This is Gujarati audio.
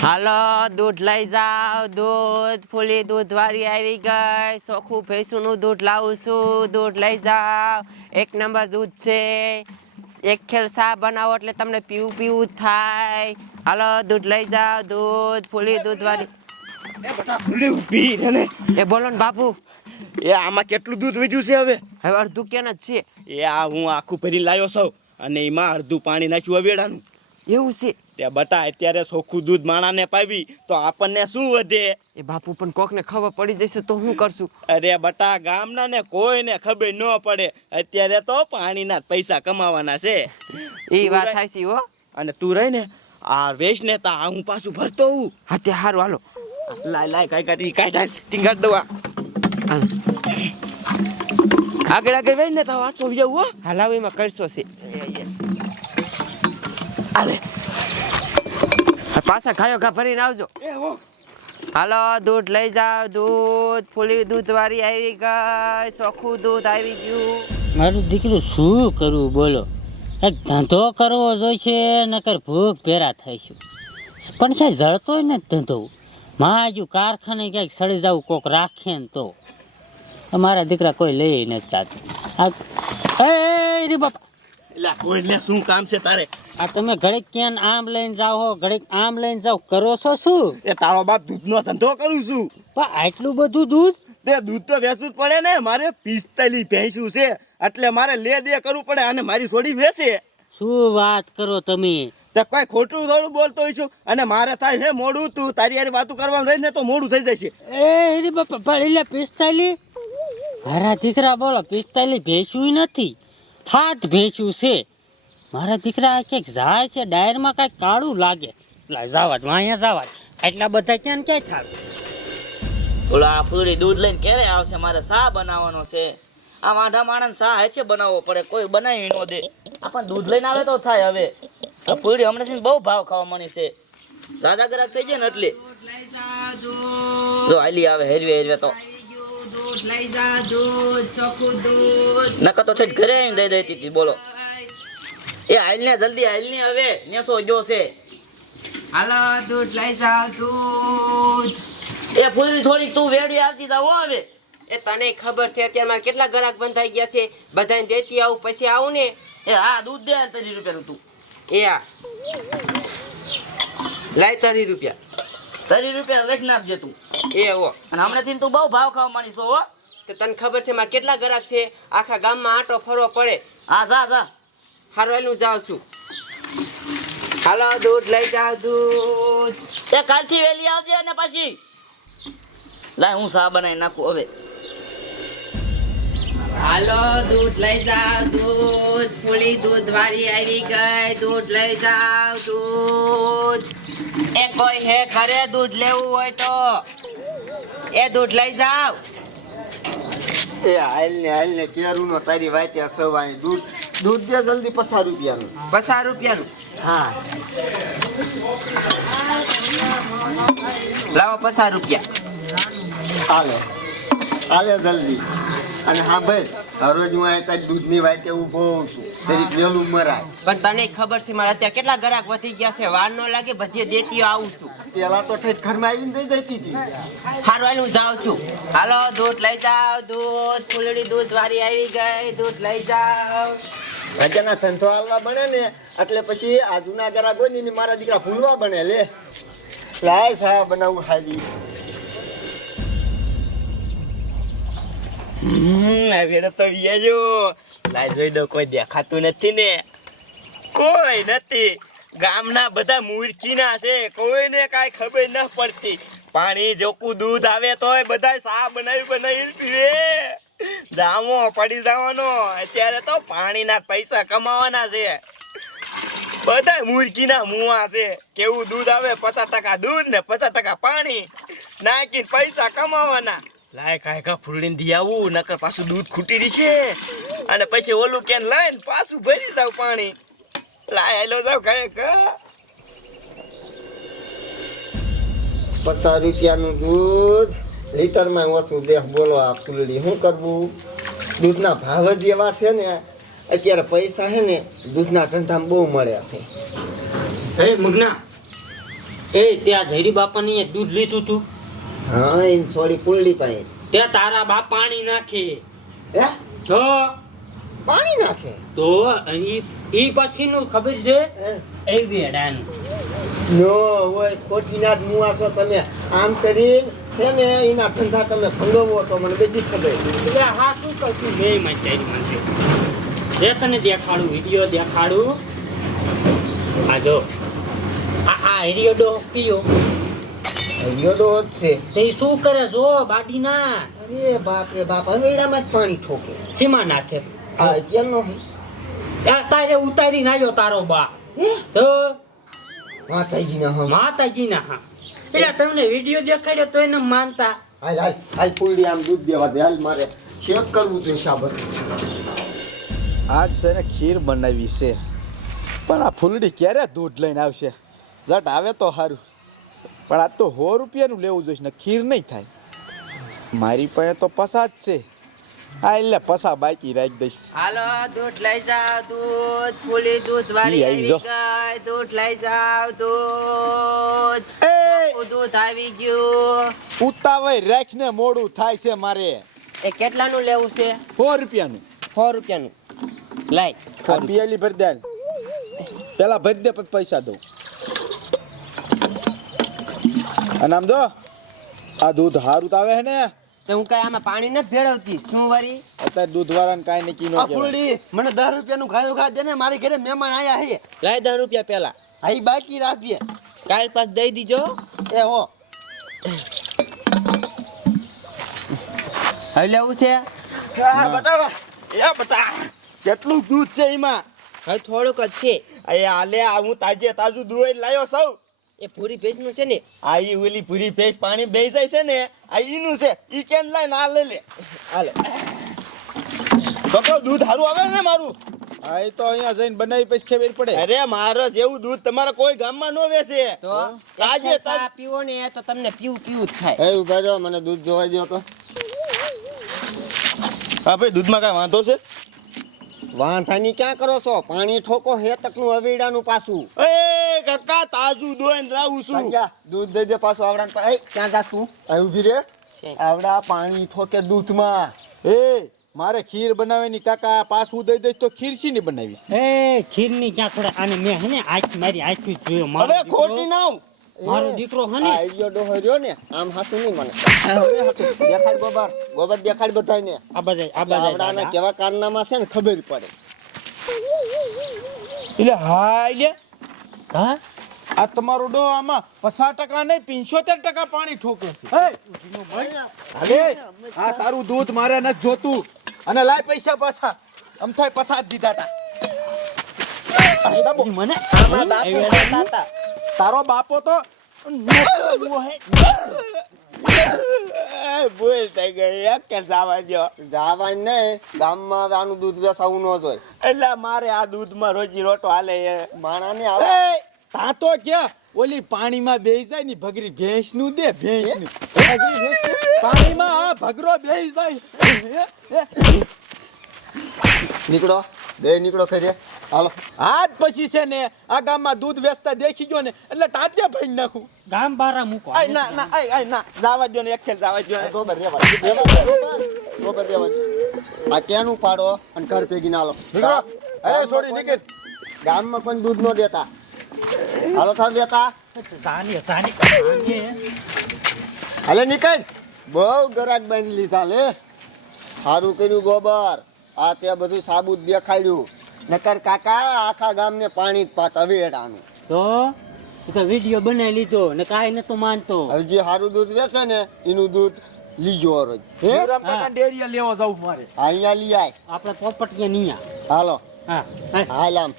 હાલો દૂધ લઈ જાઓ દૂધ ફૂલી દૂધ વાળી આવી ગઈ. ચોખ્ખું ભેંસુનું દૂધ લાવું છું. દૂધ લઈ જાઓ. એક નંબર દૂધ છે. એક ખેલ સા બનાવો એટલે તમને પીવું પીવું થાય. હાલો દૂધ લઈ જાઓ દૂધ ફૂલી દૂધ વાળી એ બોલો ને બાપુ. એ આમાં કેટલું દૂધ વેચ્યું છે હવે? હવે અડધું કેન જ છે. એ આ હું આખું ભરી લાવ્યો છું અને એમાં અડધું પાણી નાખ્યું અવેડાનું. એવું છે? તે બટા અત્યારે ચોખ્ખું દૂધ માણાને પાવી તો આપણને શું વધે? એ બાપુ પણ કોકને ખબર પડી જશે તો હું કરશું? અરે બટા ગામના ને કોઈને ખબર ન પડે. અત્યારે તો પાણીના પૈસા કમાવાના છે. એ વાત થાય છે હો. અને તું રહી ને આ વેશ ને તા હું પાછું ભરતો હું. હા તે સારું હાલો. લાય લાય કાઈ કાઢી કાઈ કાઢ ટીંગા દવા. આગળ આગળ વેશ ને તા વાંચો જવું હો. હલાવીમાં કરશો છે. આલે પાછા ખાયો ખા ભરીને આવજો એ હાલો દૂધ લઈ જાવ દૂધ ફૂલી દૂધ વાળી આવી ગઈ ચોખ્ખું દૂધ આવી ગયું મારું દીકરું શું કરવું બોલો એક ધંધો કરવો જોઈશે નકર ભૂખ ભેરા થઈશું પણ સાહેબ જળતોય ને ધંધો માં હજુ કારખાને ક્યાંક સડી જવું કોક રાખે ને તો મારા દીકરા કોઈ લઈ નથી ચાલતું આ એ રે બાપા એટલે કોઈને શું કામ છે તારે? આ તમે ઘડીક ક્યાં આમ લઈને જાઓ ઘડીક આમ લઈને જાઓ કરો છો શું? એ તારો બાપ દૂધનો ધંધો કરું છું. પણ આટલું બધું દૂધ? તે દૂધ તો વેચવું જ પડે ને મારે પિસ્તાલી ભેંસું છે એટલે મારે લે દે કરવું પડે અને મારી છોડી વેચે. શું વાત કરો તમે? તે કોઈ ખોટું થોડું બોલતો હોય છું અને મારે થાય હે મોડું તું તારી યાર વાતું કરવામાં રહીને તો મોડું થઈ જશે. એ બાપા એટલે પિસ્તાલી મારા દીકરા બોલો પિસ્તાલી ભેંસું નથી. હાથ ભેંચ્યું છે. મારા દીકરા ક્યાંક જાય છે, ડાયરમાં કાંઈક કાળું લાગે. લા જાવા જ અહીંયા જાવા એટલા બધા ક્યાં ક્યાંય થાય ઓલા પૂરી દૂધ લઈને ક્યારે આવશે? મારે શા બનાવવાનો છે? આ વાંઢા માણસ શા હેચે બનાવવો પડે, કોઈ બનાવી ન દે. આપણ દૂધ લઈને આવે તો થાય હવે. આ પૂરી હમણાં બહુ ભાવ ખાવા મળી છે. સાદા ગ્રાહક થઈ જાય ને એટલે. જો હાલી આવે, હેરવે હેરવે તો. દૂધ લઈ જા દૂધ ચોખ્ખું દૂધ. નકર તો ઠેઠ ઘરે આવીને દઈ દેતી હતી બોલો. એ હાલ ને જલ્દી હાલ ને હવે નેસો જો છે. હાલો દૂધ લઈ જાઓ દૂધ. એ પૂરી થોડીક તું વેડી આવતી તા હો હવે. એ તને ખબર છે અત્યારે મારે કેટલા ગ્રાહક બંધાઈ ગયા છે? બધાને દેતી આવું પછી આવું ને. એ હા દૂધ દે ત્રીસ રૂપિયાનું તું. એ આ લાય ત્રીસ રૂપિયા. ત્રીસ રૂપિયા વેચ નાખજે તું. એ હો. અને હમણાંથી તું બહુ ભાવ ખાવા માંડી છો હો. તો તને ખબર છે મારે કેટલા ગ્રાહક છે? આખા ગામમાં આંટો ફરવો પડે. હા જા જા. હારવાયલું જાઉં છું. હાલો દૂધ લઈ જાવ દૂધ. એ કાલથી વેલી આવજે ને પછી. લાય હું સા બનાવી નાખું હવે. હાલો દૂધ લઈ જાવ દૂધ. પૂરી દૂધ વાળી આવી ગઈ. દૂધ લઈ જાવ દૂધ. એ કોઈ હે ઘરે દૂધ લેવું હોય તો? એ દૂધ લઈ જાવ એ હાલ ને હાલ ને કેરું નો તારી વાતે સવાય દૂધ દૂધ દે જલ્દી પચાસ રૂપિયાનું. પચાસ રૂપિયાનું? હા. લાવો પચાસ રૂપિયા. હાલે. હાલે જલ્દી. અને હા ભાઈ. હરોજ હું આ તારી દૂધની વાતે ઊભો છું. તરીક વેલું મરાય. પણ તને ખબર છે મારા અત્યારે કેટલા ગ્રાહક વધી ગયા છે? વાર ન લાગે બધે દેતી આવું છું. પેલા તો ઠેઠ ઘરમાં આવીને દઈ દેતી હતી. હારું હું જાઉં છું. હાલો દૂધ લઈ જાઓ દૂધ. ફૂલડી દૂધ વારી આવી ગઈ. દૂધ લઈ જાઓ. રાજાના ધંધો હાલવા બને ને એટલે પછી આ જૂના ગરા હોય ને મારા દીકરા ભૂલવા બને લે. લાય સાહેબ બનાવું ખાલી. આ તો વિયાજો લાય જોઈ દો, કોઈ દેખાતું નથી ને. કોઈ નથી. ગામના બધા મૂર્ખીના છે. કોઈને કાંઈ ખબર ન પડતી. પાણી જોકું દૂધ આવે તોય બધા સા બનાવી બનાવી પીવે. જામો પડી જવાનો. અત્યારે તો પાણીના પૈસા કમાવાના છે. બધા મૂર્ખીના મુવા છે. કેવું દૂધ આવે, પચાસ ટકા દૂધ ને પચાસ ટકા પાણી. નાખીને પૈસા કમાવાના. લાય કાય કા ફૂલીને દી આવું નકર પાછું દૂધ ખૂટી છે અને પછી ઓલું કેન લઈને પાછું ભરી જાવ પાણી. લાય હેલો જાવ કાંઈ કા પચાસ રૂપિયાનું દૂધ લીટરમાં ઓછું દેહ બોલો આ ફૂલડી. શું કરવું? દૂધના ભાવ જ એવા છે ને અત્યારે પૈસા છે ને દૂધના ધંધામાં બહુ મળ્યા છે. હે મગના એ ત્યાં જયરી બાપાની અહીંયા દૂધ લીધું તું? હા એમ થોડી કુંડલી પાસે તે તારા બાપ પાણી નાખે. હે? તો? પાણી નાખે? તો ઈ ઈ પછીનું ખબર છે? એ વેડાનું. નો હોય ખોટી ના જ મુવા છો તમે. આમ કરી છે ને એના ધંધા તમે ભંગવો તો મને બીજી ખબર એટલે હા શું કહું મેં માં તારી મને. એ તને દેખાડું વીડિયો દેખાડું. આ જો આ આ હિરિયો ડો કયો યોડો જ છે. તે શું કરે જો બાડીના અરે બાપ રે બાપ હવે એડામાં જ પાણી ઠોકે સીમા નાખે? આ કેમનો આ તારે ઉતારી નાયો તારો બા. તો? માતાજીના માતાજી માતાજીના હા. એટલે તમને વીડિયો દેખાડ્યો તો એને માનતા. હાલ હાલ હાલ ફૂલડી આમ દૂધ દેવા દે. હાલ મારે શેક કરવું છે સાબર. આજ છે ને ખીર બનાવી છે. પણ આ ફૂલડી ક્યારે દૂધ લઈને આવશે? જટ આવે તો સારું પણ આજ તો સો રૂપિયાનું લેવું જોઈશ ને ખીર નહીં થાય. મારી પાસે તો પસા જ છે. હા એટલે પસા બાકી રાખી દઈશ. હાલો દૂધ લઈ જાવ દૂધ. ફૂલી દૂધ વાળી આવી. ગઈ. દૂધ લઈ જાવ દૂધ. એ! દૂધ આવી ગયું. ઉતાવળ રાખને મોડું થાય છે મારે. એ કેટલાનું લેવું છે? સો રૂપિયાનું. સો રૂપિયાનું. લાય સો પિયાલી ભરી દે. પેલા ભરી દે પછી પૈસા દઉં. અને આમ જો આ દૂધ હારું તો આવે હે ને? તો હું કઈ આમાં પાણી નથી ભેળવતી શું વારી? અત્યારે દૂધ વાળાને કાંઈ નક્કી કીનો કહેવાય. મને દસ રૂપિયાનું ખાયું ખા દે ને મારી ઘરે મહેમાન આયા હે. લાય દસ રૂપિયા પેલા આઈ બાકી રાખજે. કાલ પાસ દઈ દીજો. એ હો. હવે લેવું છે? બટાવા એ બટા કેટલું દૂધ છે એમાં? હવે થોડુંક જ છે. અરે આલે આ હું તાજે તાજું દૂધ લાવ્યો સૌ. એ પૂરી ભેંસનું છે ને? આ ઈ ઓલી પૂરી ભેજ પાણી બેસી જાય છે ને આ ઈનું છે ઈ કેન લાઈને આ લઈ લે. હાલે. છોકરો દૂધ હારું આવે ને મારું? હા એ તો અહીંયા જઈને બનાવી પછી ખબર પડે. અરે મારો જેવું દૂધ તમારા કોઈ ગામમાં નો વેસે તો તાજે તાજ- પીવો ને તો તમને પીવું પીવું જ થાય. એ ઊભા રહ્યો મને દૂધ જોવા દો તો. હા ભાઈ દૂધમાં કાંઈ વાંધો છે? વાંધાની ક્યાં કરો છો? પાણી ઠોકો હેતકનું અવેડાનું પાછું. એ કાકા તાજું દોઈને લાવું છું. દૂધ દઈ દે પાછું આવડાને પા- એ, ક્યાં જા તું? અહીં ઊભી રે. આવડા પાણી ઠોકે દૂધમાં. એ મારે ખીર બનાવવાની કાકા પાછું દઈ દઈશ તો ખીર શી ની બનાવીશ. એ ખીરની ક્યાં થોડા આને મેં હે ને આંખ મારી આંખ જ જોયો મારો ખોટી નાવ. મારો દીકરો હે ને? આ ઈયો ડોહો રહ્યો ને આમ હાસુ નહીં મને. દેખાડ ગોબર ગોબર દેખાડ બધાયને આ બધા આ કે આવડાના કેવા કારનામાં છે ને ખબર પડે. એટલે હા એટલે? હા? આ તમારો ડો આમાં પચાસ ટકા નહીં પિંચોતેર ટકા પાણી ઠોકે છે. આ તારું દૂધ મારે નથી જોતું. અને લાય પૈસા પાછા. અમથાય પસાદ દીધા હતા મને? આમાં. તારો બાપો તો ભૂલ થઈ ગઈ એક કે જવા દો જવા નહીં ગામમાં આનું દૂધ વેસાવું ન જોઈએ. એટલે મારે આ દૂધમાં રોજી રોટો હાલે માણાને આવે તા તો ક્યાં? ઓલી પાણીમાં બેસી જાય ની ભગરી ભેંસનું દે ભેંસનું પાણીમાં આ ભગરો જાય. નીકળો. બે નીકળો ખરી હાલો. આજ પછી છે ને આ ગામમાં દૂધ વેચતા દેખી ગયો ને એટલે ટાંટિયા ભરી નાખું. ગામ બારા મૂકો. આય ના ના આય આય ના. જાવા દો ને એક ખેલ જાવા દો ગોબર રેવા ગોબર ગોબર રેવા આ કેનું પાડો? અને ઘર ભેગી નાલો નીકળો. અરે છોડી નીકળ. ગામમાં પણ દૂધ નો દેતા. હાલો થાવ દેતા જાને જાને. હાલે નીકળ. બહુ ગરાક બાંધી લીધા લે. સારું કર્યું ગોબર. આ તે બધું સાબુત દેખાડ્યું. નકર કાકા આખા ગામને પાણી જ પાત અવેડાનું તો? તો વીડિયો બનાવી લીધો ને કાંઈ નતો માનતો. હવે જે સારું દૂધ વેચે ને એનું દૂધ લીજો રોજ હે? રામ કાકા ડેરિયા લેવા જાવ મારે. અહીંયા લઈ આય. આપણે પોપટ કે નહીં હાલો. હા હા. હાલ આમ.